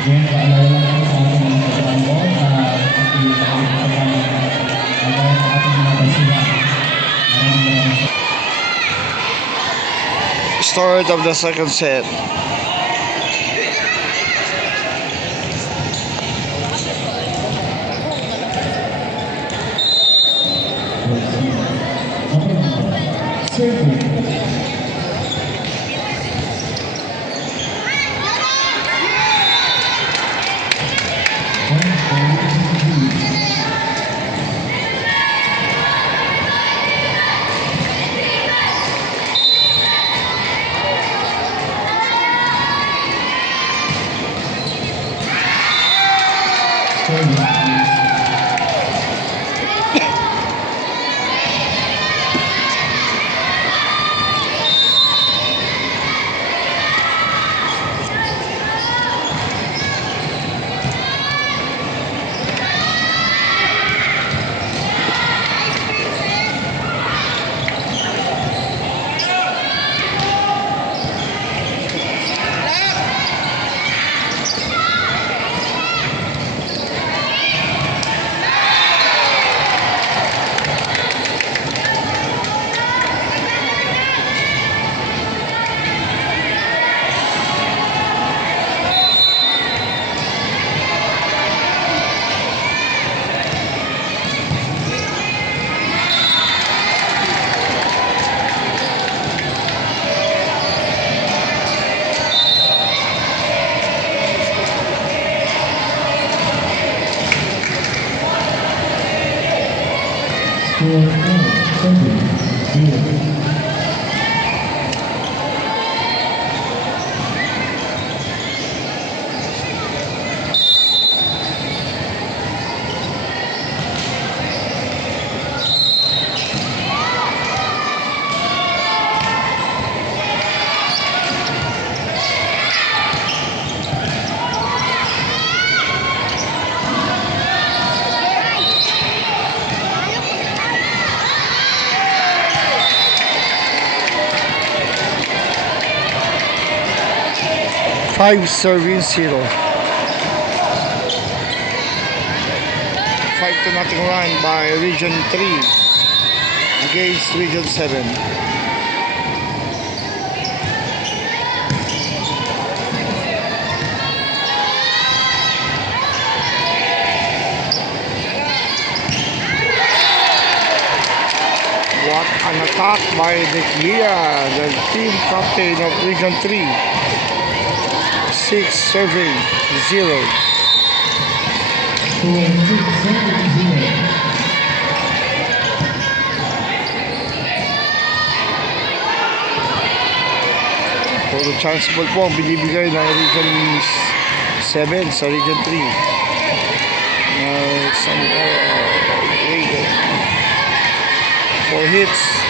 Again, paalala lang po sa ating mga kasambo na ating mga basura. Start of the second set. Five serving 0. 5-0 run by Region 3 against Region 7. What an attack by the team captain of Region 3. 6 serving 0. Puro chance ball po ang binibigay ng Region 7 sa Region 3. Four hits.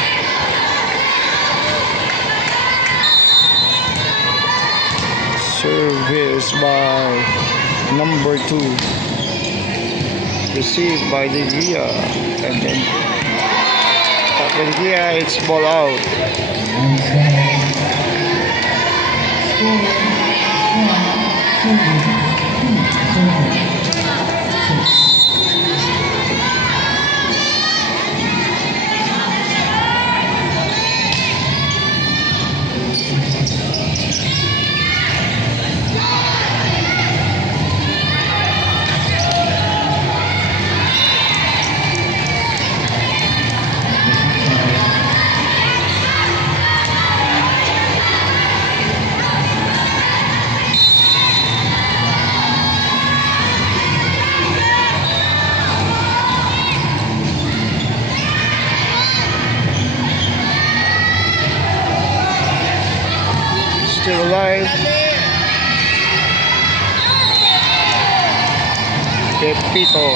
Service by number 2, received by De Gia, and then De Gia, it's ball out. Still alive. Pepito.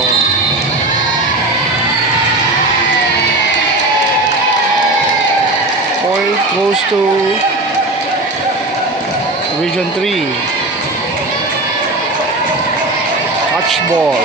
Point goes to Region 3. Touch ball.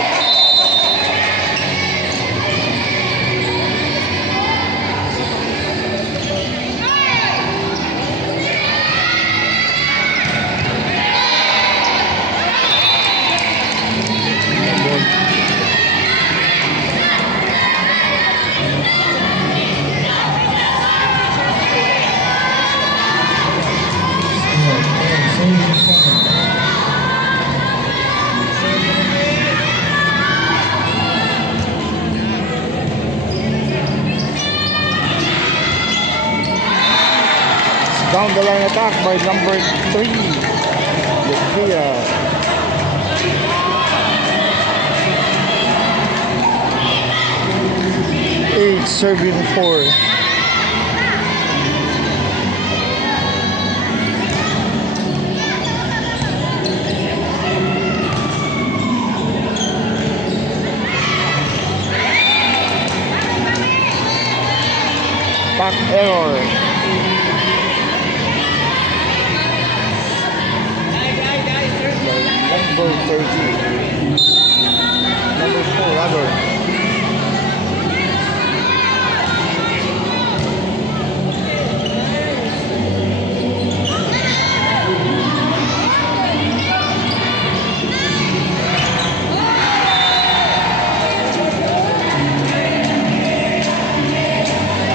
the line attack by number 3, Levia. 8 serving 4. Back error. Number 13. Number 4 rather.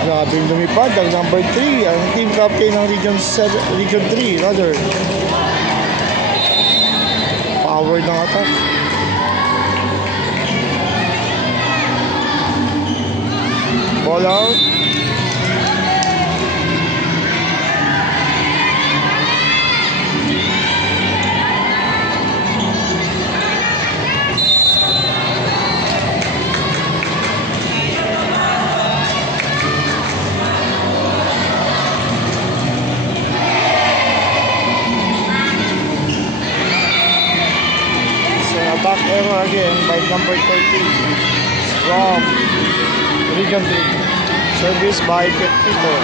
Grabing lumipad ang number 3, ang team captain ng Region 3 rather. Power ng attack. Ball out. Back error again by number 13 from Region 3. Service by Pepito.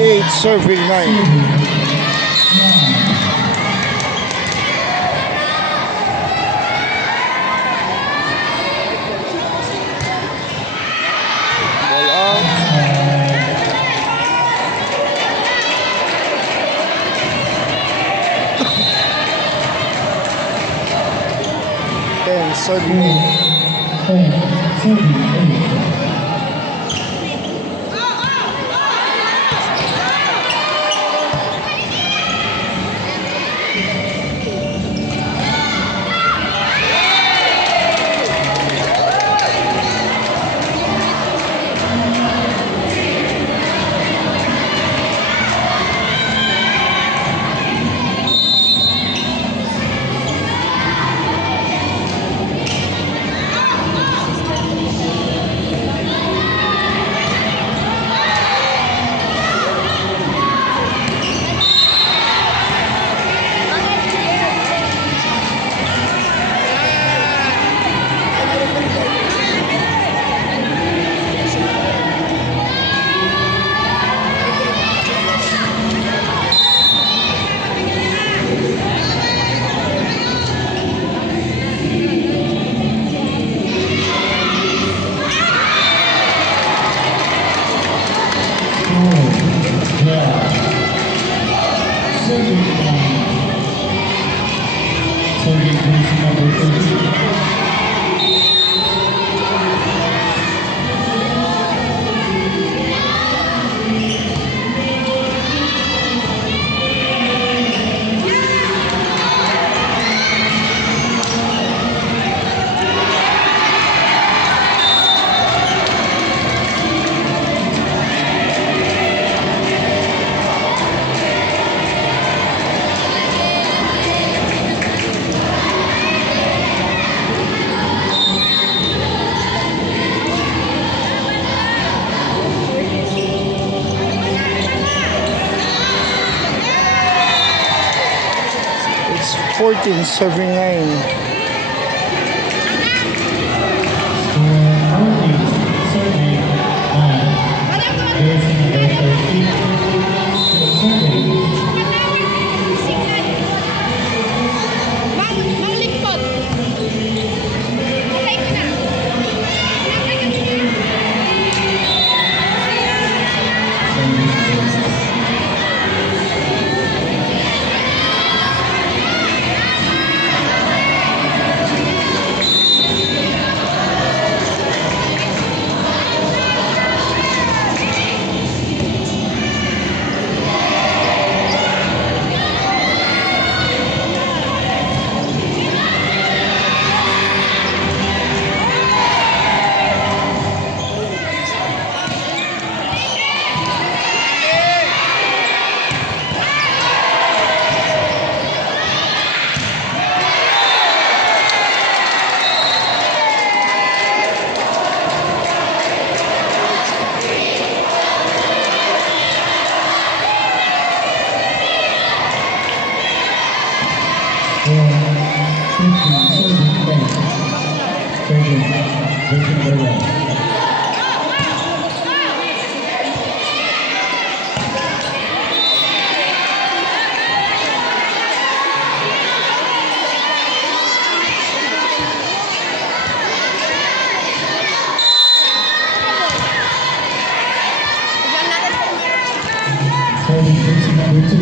Eight serving 9. Ball out. 10 serving 8. It's 14 serving 9. Serving. Breaking the wall. Serving jersey number 2.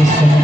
This one,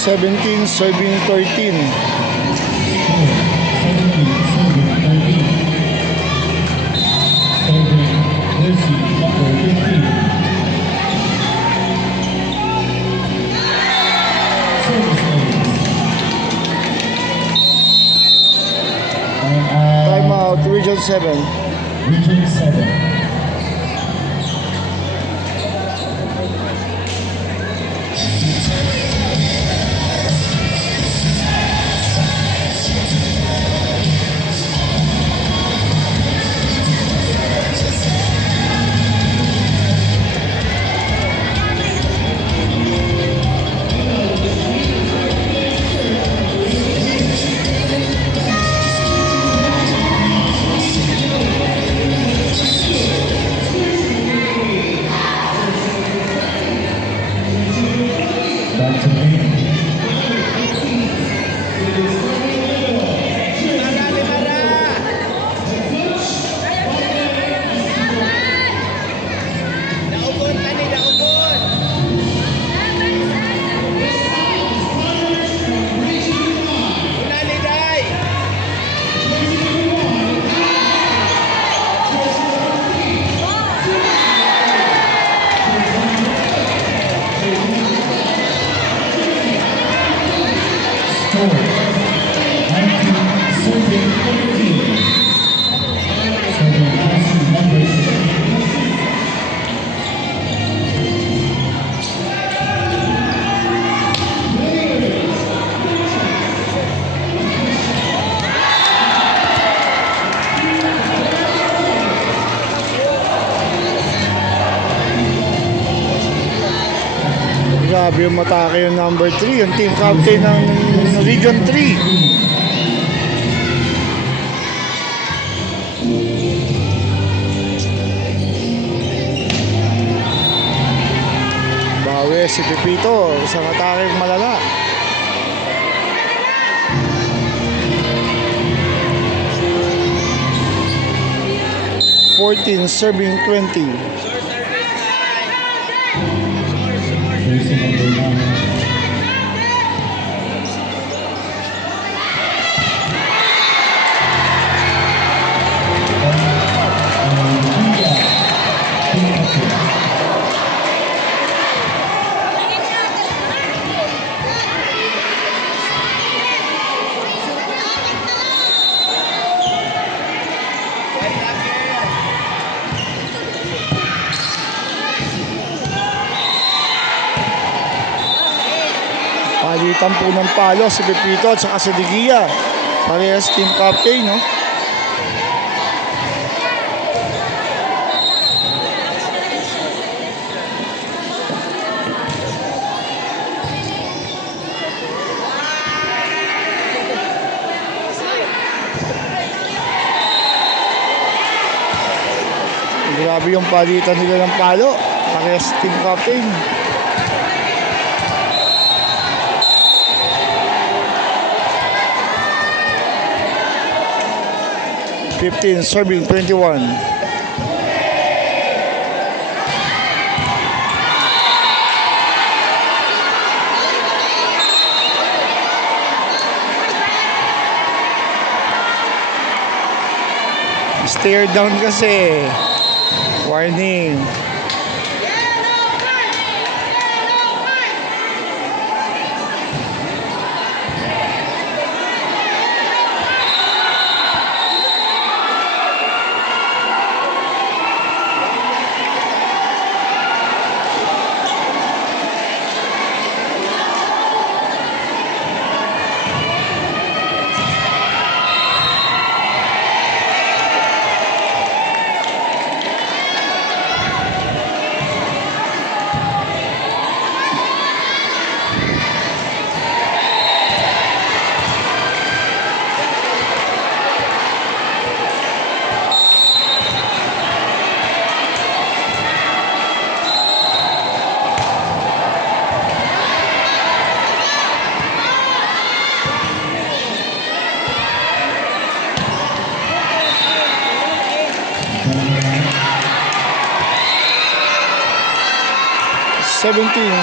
Seventeen, serving 13. Time out, Region 7. Region 7. Back to me. Score 19, serving 14. Serving jersey number 6. Grabe yung matake yung number 3, yung team captain ng Region 3. Bawi si Pepito, isang atake malala. Serving 20. Jersey number 9. Palitan po ng palo si Pepito at saka si Digia. Parehas team captain, no? Grabe yung palitan nila ng palo. Parehas team captain. Fifteen serving 21. Stare down kasi. Warning.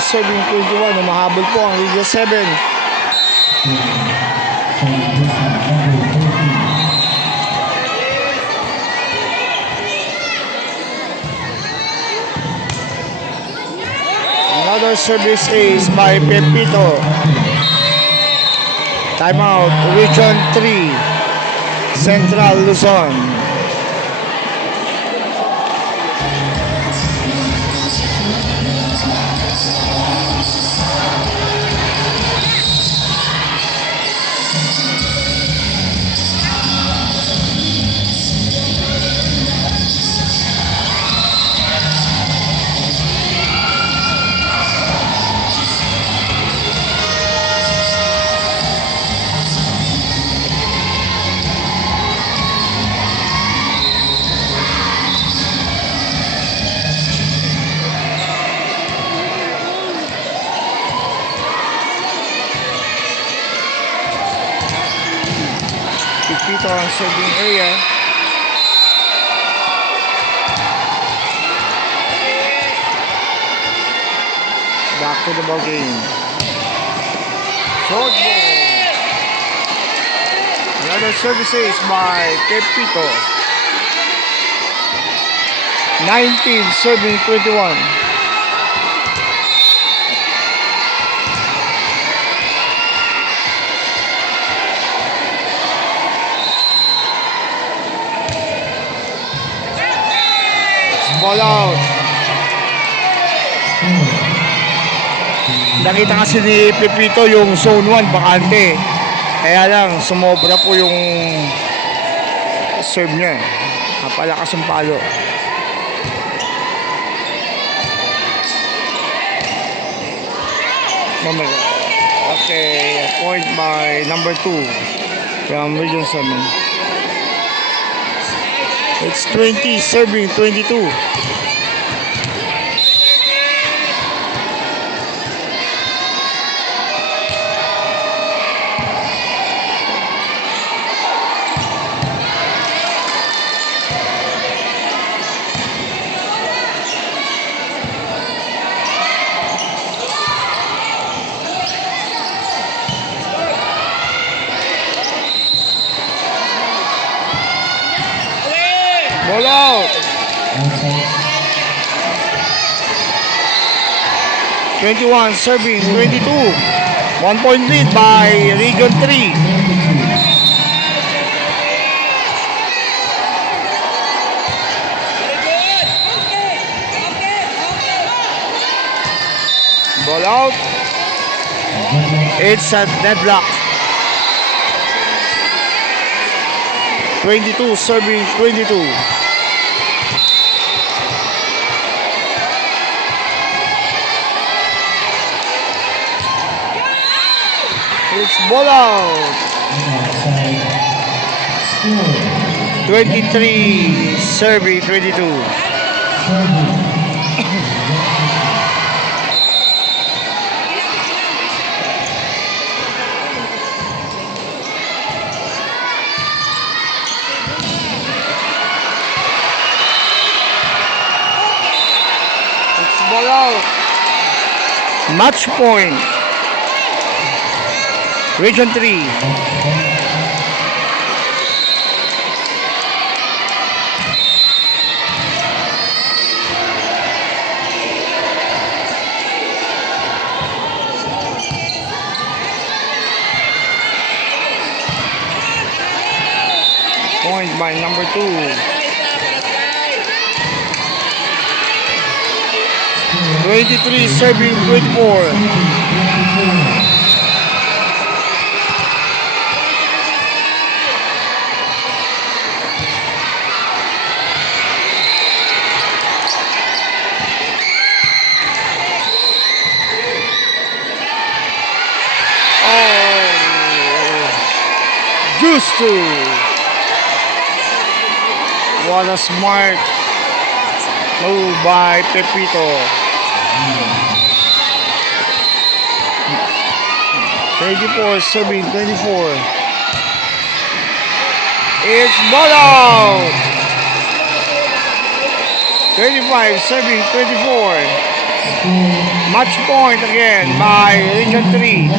Serving 21. Umahabol po ang Region 7. Serving number 13. Another service ace by Pepito. Timeout, Region 3, Central Luzon. Pepito ang serving area. Back to the ball game. Short ball. Another services by Pepito. 19 serving 21. Ball out. Nakita kasi ni Pepito yung zone 1 bakante. Kaya lang sumobra po yung serve niya. Napalakas ang palo. Okay, a point by number 2 from Region 7. It's 20 serving 22. Ball out. Outside. 21 serving 22. 1 point lead by Region 3. Ball out. It's a deadlock. 22 serving 22. It's ball out. Outside. Score. 23, serving 22. Serving. It's ball out. Match point. Region 3. Point by number 2. 23, serving 24. Oh, juice to. What a smart move by Pepito. 24, serving 24. It's ball out. 35, serving 24. Match point again by Region 3.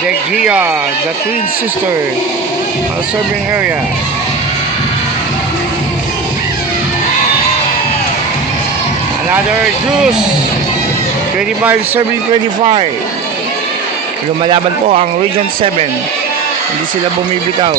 De Gia, the twin sister, on the serving area. Another juice. 25 serving 25. Lumalaban po ang Region 7. Hindi sila bumibitaw.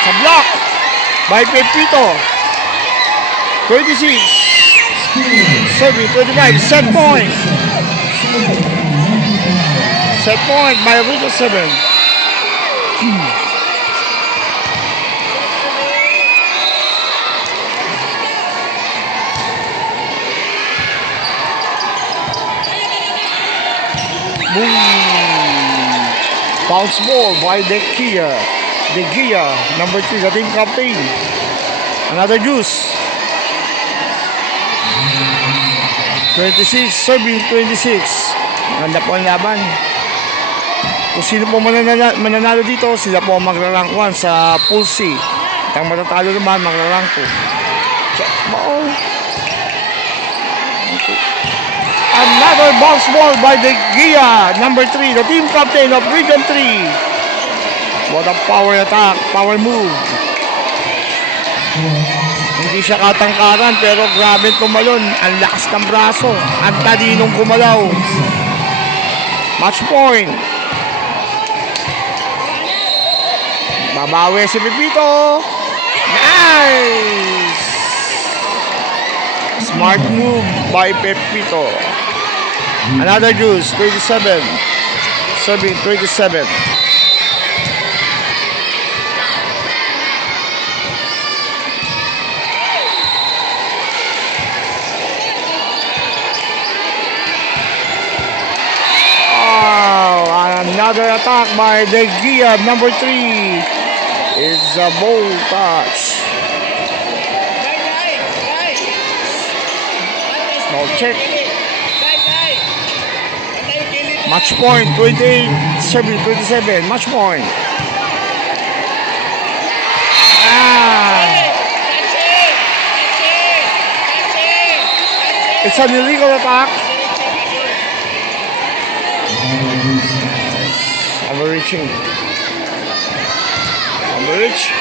Sa block by Pepito. 26. Serving 25. Set point. Set point by Region 7. Boom. Bounce ball by De Gia. De Gia, number 3, the team captain. Another juice. 26, serving 26. Ganda po ang laban. Kung sino po mananalo dito, sila po magrarank 1 sa Pool C. At ang matatalo naman, magrarank 2. Another bounce ball by De Gia, number 3, the team captain of Region 3. What a power attack, power move. Hindi siya katangkaran pero grabe tumalon. Ang lakas ng braso. Ang talinong gumalaw. Match point. Babawi si Pepito. Nice! Smart move by Pepito. Another juice, 27. Serving 27. Another attack by De Gia, number 3. It's a ball touch. No check. Match point, 28, 27. Match point. It's an illegal attack. Overreaching. Overreach.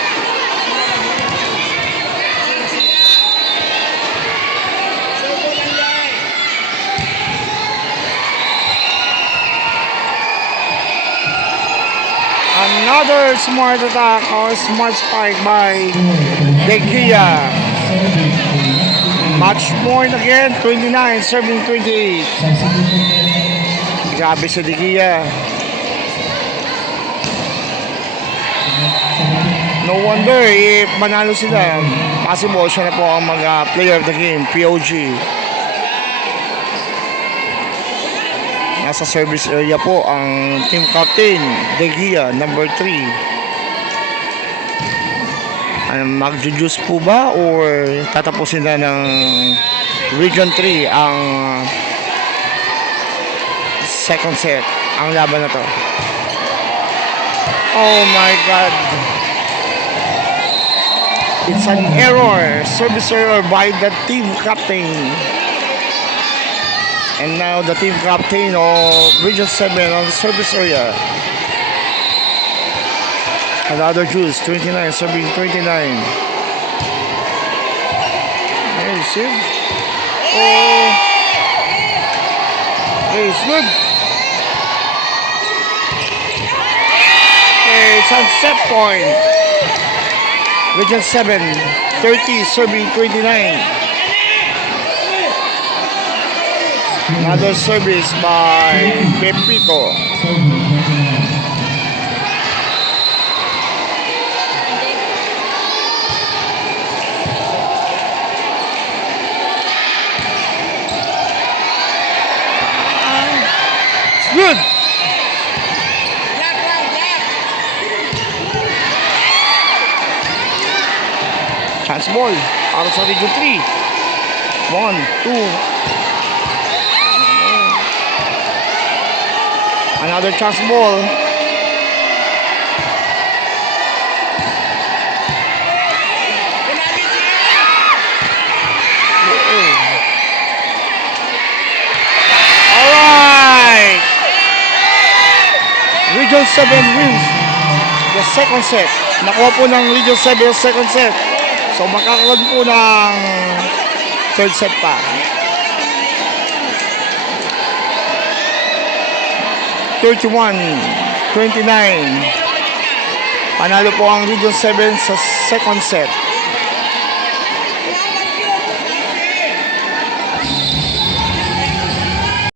Another smart attack or smart spike by De Gia. Match point again, 29, serving 28. Grabe si Digia. No wonder if manalo sila, possible siya na po ang mga player of the game, POG. Nasa service area po ang team captain, Digia, number 3. Mag-juice po ba or tatapusin na ng Region 3 ang second set, ang laban na to? Oh my God! It's an error, service error by the team captain. And now the team captain of Region 7 on the service area. Another juice, 29, serving 29. Hey, see? Oh! Hey, it's good. Hey, it's on set point. Region 7, 30, serving 29. Another service by Pepito. It's good. Chance ball para sa Region 3. 1, 2. Another chance ball. Alright. Region 7 wins the second set. Nakuha po ng Region 7 yung second set. So makakaroon po ng third set pa. 31-29. Panalo po ang Region 7 sa second set.